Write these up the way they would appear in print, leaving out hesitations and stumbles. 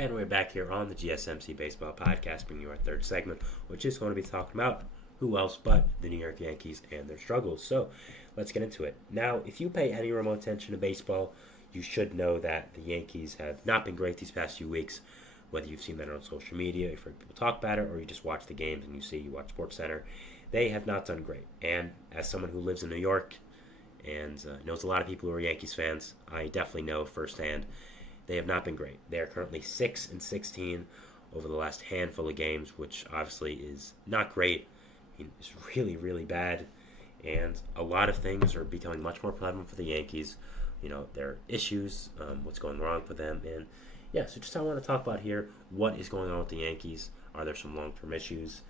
And we're back here on the GSMC Baseball Podcast, bringing you our third segment, which is going to be talking about who else but the New York Yankees and their struggles. So let's get into it. Now, if you pay any remote attention to baseball, you should know that the Yankees have not been great these past few weeks. Whether you've seen that on social media, you've heard people talk about it, or you just watch the games and you watch SportsCenter, they have not done great. And as someone who lives in New York and knows a lot of people who are Yankees fans, I definitely know firsthand they have not been great. They are currently 6-16 over the last handful of games, which obviously is not great. I mean, it's really, really bad. And a lot of things are becoming much more prevalent for the Yankees. You know, their issues, what's going wrong for them. And yeah, so just I want to talk about here what is going on with the Yankees. Are there some long-term issues?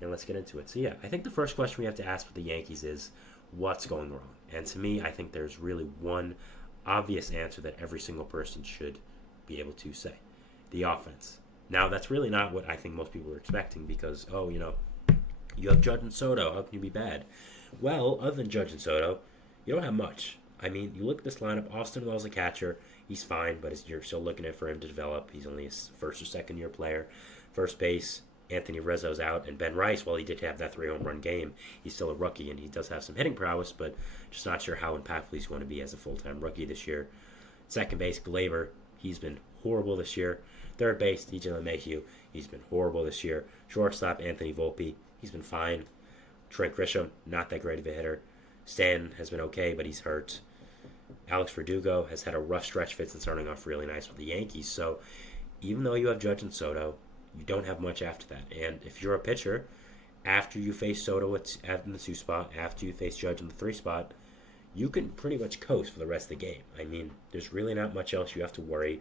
And let's get into it. So yeah, I think the first question we have to ask with the Yankees is what's going wrong? And to me, I think there's really one obvious answer that every single person should be able to say. The offense. Now, that's really not what I think most people are expecting because, you have Judge and Soto. How can you be bad? Well, other than Judge and Soto, you don't have much. I mean, you look at this lineup, Austin Wells a catcher. He's fine, but you're still looking at for him to develop. He's only a first or second year player. First base, Anthony Rizzo's out, and Ben Rice, while he did have that 3 home run game, he's still a rookie, and he does have some hitting prowess, but just not sure how impactful he's going to be as a full-time rookie this year. Second base, Glaber, he's been horrible this year. Third base, DJ LeMahieu, he's been horrible this year. Shortstop, Anthony Volpe, he's been fine. Trent Grisham, not that great of a hitter. Stan has been okay, but he's hurt. Alex Verdugo has had a rough stretch fit since starting off really nice with the Yankees. So even though you have Judge and Soto, you don't have much after that. And if you're a pitcher, after you face Soto in the 2 spot, after you face Judge in the 3 spot, you can pretty much coast for the rest of the game. I mean, there's really not much else you have to worry.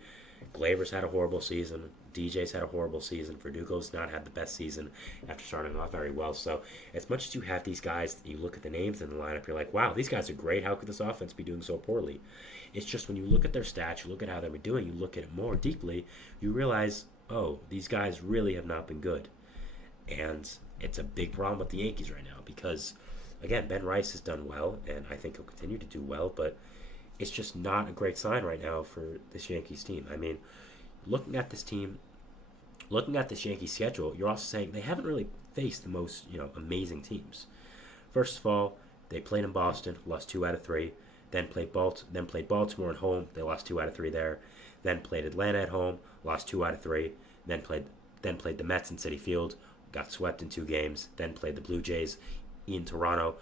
Glaber's had a horrible season. DJ's had a horrible season. Verdugo's not had the best season after starting off very well. So as much as you have these guys, you look at the names in the lineup, you're like, wow, these guys are great. How could this offense be doing so poorly? It's just when you look at their stats, you look at how they were doing, you look at it more deeply, you realize, oh, these guys really have not been good. And it's a big problem with the Yankees right now because, again, Ben Rice has done well, and I think he'll continue to do well, but it's just not a great sign right now for this Yankees team. I mean, looking at this Yankees schedule, you're also saying they haven't really faced the most, amazing teams. First of all, they played in Boston, lost 2 out of 3. Then played Baltimore at home, they lost 2 out of 3 there. Then played Atlanta at home, lost 2 out of 3. Then played the Mets in Citi Field, got swept in 2 games. Then played the Blue Jays in Toronto,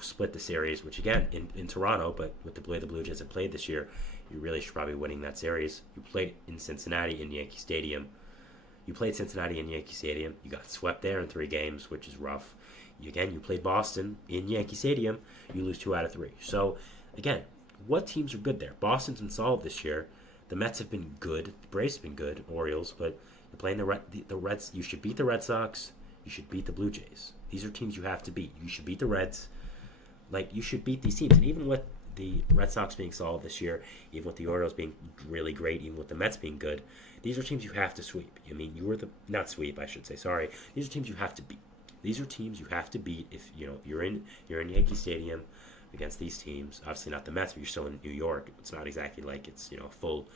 split the series, which again, in Toronto, but with the way the Blue Jays have played this year, you really should probably be winning that series. You played in Cincinnati in Yankee Stadium. You got swept there in 3 games, which is rough. You played Boston in Yankee Stadium. You lose 2 out of 3. So, again, what teams are good there? Boston's been solid this year. The Mets have been good. The Braves have been good. Orioles, but you're playing the Reds. You should beat the Red Sox. You should beat the Blue Jays. These are teams you have to beat. You should beat the Reds. You should beat these teams. And even with the Red Sox being solid this year, even with the Orioles being really great, even with the Mets being good, these are teams you have to sweep. I mean, not sweep, I should say. Sorry. These are teams you have to beat. These are teams you have to beat if you're in Yankee Stadium against these teams. Obviously not the Mets, but you're still in New York. It's not exactly like it's full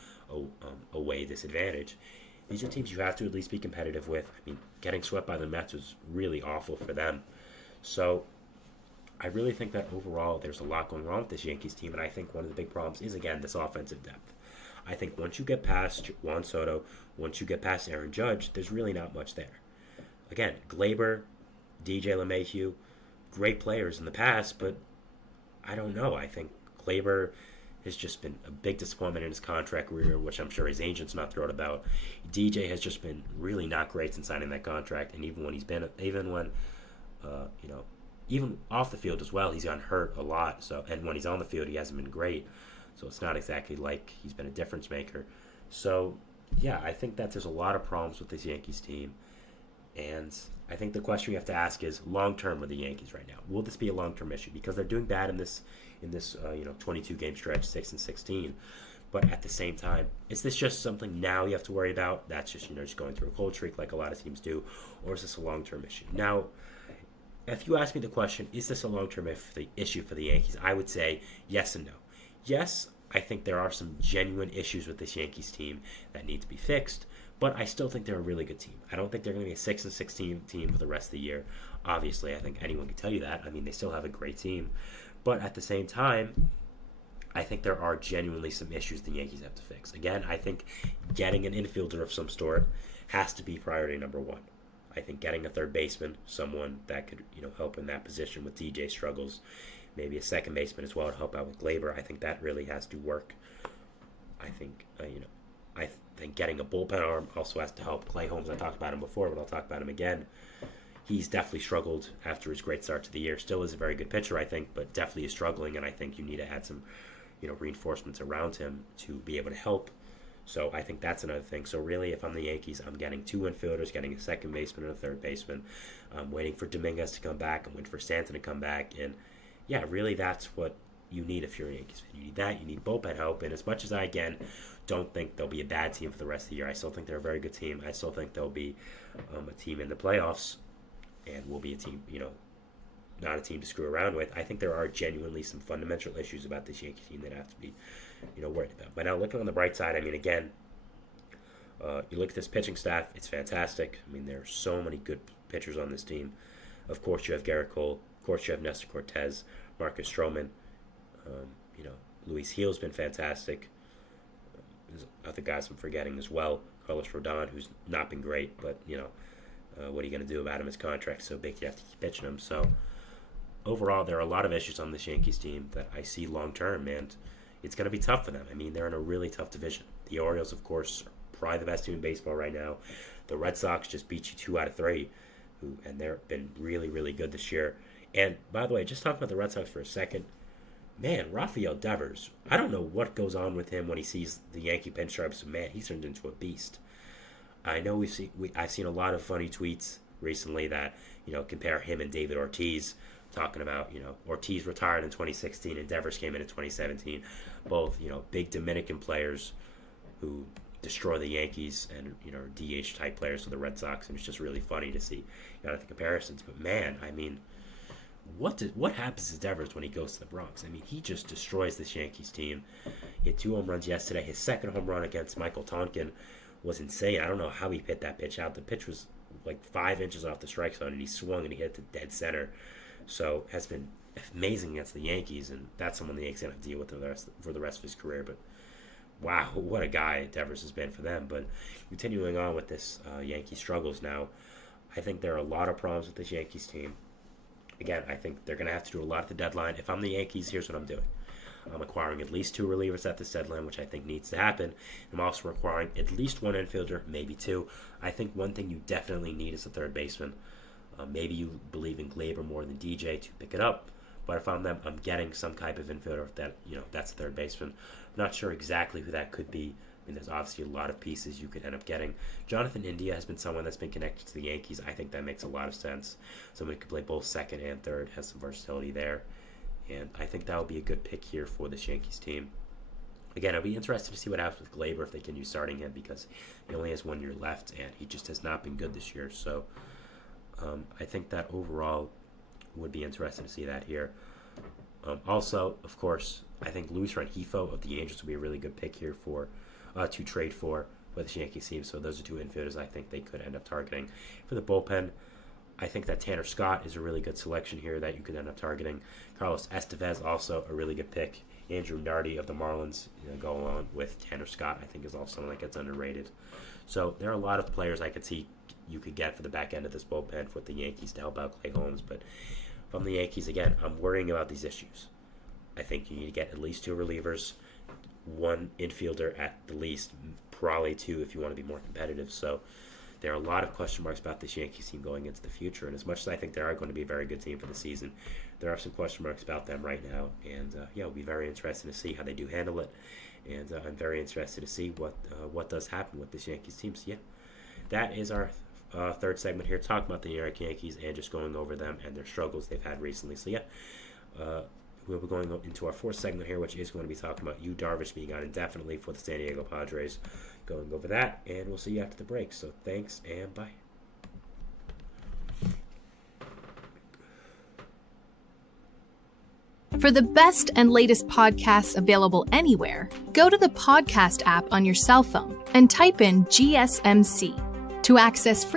away disadvantage. These are teams you have to at least be competitive with. I mean, getting swept by the Mets was really awful for them. So I really think that overall there's a lot going wrong with this Yankees team, and I think one of the big problems is, again, this offensive depth. I think once you get past Juan Soto, once you get past Aaron Judge, there's really not much there. Again, Glaber, DJ LeMahieu, great players in the past, but I don't know. I think Glaber has just been a big disappointment in his contract career, which I'm sure his agent's not thrilled about. DJ has just been really not great since signing that contract, and even off the field as well, he's gotten hurt a lot. So, and when he's on the field, he hasn't been great. So it's not exactly like he's been a difference maker. So yeah, I think that there's a lot of problems with this Yankees team, and I think the question we have to ask is long term with the Yankees right now. Will this be a long term issue because they're doing bad in this 22 game stretch, 6-16? But at the same time, is this just something now you have to worry about? That's just just going through a cold streak like a lot of teams do, or is this a long term issue? Now, if you ask me the question, is this a long term issue for the Yankees? I would say yes and no. Yes, I think there are some genuine issues with this Yankees team that need to be fixed, But I still think they're a really good team. I don't think they're going to be a 6-16 team for the rest of the year. Obviously, I think anyone can tell you that. I mean, they still have a great team. But at the same time, I think there are genuinely some issues the Yankees have to fix. Again, I think getting an infielder of some sort has to be priority number one. I think getting a third baseman, someone that could help in that position with DJ struggles, maybe a second baseman as well to help out with Glaber. I think that really has to work. I think I think getting a bullpen arm also has to help. Clay Holmes, I talked about him before, but I'll talk about him again. He's definitely struggled after his great start to the year. Still is a very good pitcher, I think, but definitely is struggling, and I think you need to add some reinforcements around him to be able to help. So I think that's another thing. So really, if I'm the Yankees, I'm getting two infielders, getting a second baseman and a third baseman. I'm waiting for Dominguez to come back. I'm waiting for Stanton to come back. And yeah, really that's what you need if you're a Yankees fan. You need that. You need bullpen help. And as much as I, again, don't think they'll be a bad team for the rest of the year, I still think they're a very good team. I still think they'll be a team in the playoffs and will be a team, not a team to screw around with. I think there are genuinely some fundamental issues about this Yankee team that have to be, worried about. But now looking on the bright side, I mean, again, you look at this pitching staff, it's fantastic. I mean, there are so many good pitchers on this team. Of course, you have Garrett Cole. Of course, you have Nestor Cortez, Marcus Stroman. Luis Gil's been fantastic. There's other guys I'm forgetting as well. Carlos Rodon, who's not been great, but, what are you going to do about him? His contract's so big, you have to keep pitching him. So, overall, there are a lot of issues on this Yankees team that I see long-term, and it's going to be tough for them. I mean, they're in a really tough division. The Orioles, of course, are probably the best team in baseball right now. The Red Sox just beat you 2 out of 3, and they've been really, really good this year. And, by the way, just talking about the Red Sox for a second, man, Rafael Devers, I don't know what goes on with him when he sees the Yankee pinstripes, but man, he's turned into a beast. I know I've seen a lot of funny tweets recently that, compare him and David Ortiz, talking about, Ortiz retired in 2016 and Devers came in 2017. Both, big Dominican players who destroy the Yankees and, DH type players for the Red Sox. And it's just really funny to see, the comparisons. But man, I mean, what happens to Devers when he goes to the Bronx? I mean, he just destroys this Yankees team. He had 2 home runs yesterday. His second home run against Michael Tonkin was insane. I don't know how he hit that pitch out. The pitch was like 5 inches off the strike zone, and he swung and he hit it to dead center. So has been amazing against the Yankees, and that's someone the Yankees going to have to deal with for the rest of his career. But wow, what a guy Devers has been for them. But continuing on with this Yankee struggles now, I think there are a lot of problems with this Yankees team. Again, I think they're going to have to do a lot at the deadline. If I'm the Yankees, here's what I'm doing. I'm acquiring at least 2 relievers at this deadline, which I think needs to happen. I'm also acquiring at least 1 infielder, maybe 2. I think one thing you definitely need is a third baseman. Maybe you believe in Glaber more than DJ to pick it up. But if I'm them, I'm getting some type of infielder that, that's a third baseman. I'm not sure exactly who that could be. I mean, there's obviously a lot of pieces you could end up getting. Jonathan India has been someone that's been connected to the Yankees. I think that makes a lot of sense. Someone who could play both second and third, has some versatility there. And I think that would be a good pick here for this Yankees team. Again, I'll be interested to see what happens with Glaber if they can use starting him, because he only has 1 year left and he just has not been good this year. So I think that overall would be interesting to see that here. Also, of course, I think Luis Rengifo of the Angels would be a really good pick here for to trade for this Yankees team. So those are 2 infielders I think they could end up targeting. For the bullpen, I think that Tanner Scott is a really good selection here that you could end up targeting. Carlos Estevez, also a really good pick. Andrew Nardi of the Marlins, go along with Tanner Scott, I think is also someone that gets underrated. So there are a lot of players I could see you could get for the back end of this bullpen with the Yankees to help out Clay Holmes. But from the Yankees, again, I'm worrying about these issues. I think you need to get at least 2 relievers, 1 infielder at the least, probably 2 if you want to be more competitive. So there are a lot of question marks about this Yankees team going into the future. And as much as I think they are going to be a very good team for the season, there are some question marks about them right now. And it'll be very interesting to see how they do handle it. And I'm very interested to see what does happen with this Yankees team. So that is our third segment here, talking about the New York Yankees and just going over them and their struggles they've had recently. So we'll be going into our 4th segment here, which is going to be talking about Yu Darvish being out indefinitely for the San Diego Padres. Going over that, and we'll see you after the break. So thanks, and bye. For the best and latest podcasts available anywhere, go to the podcast app on your cell phone and type in GSMC to access free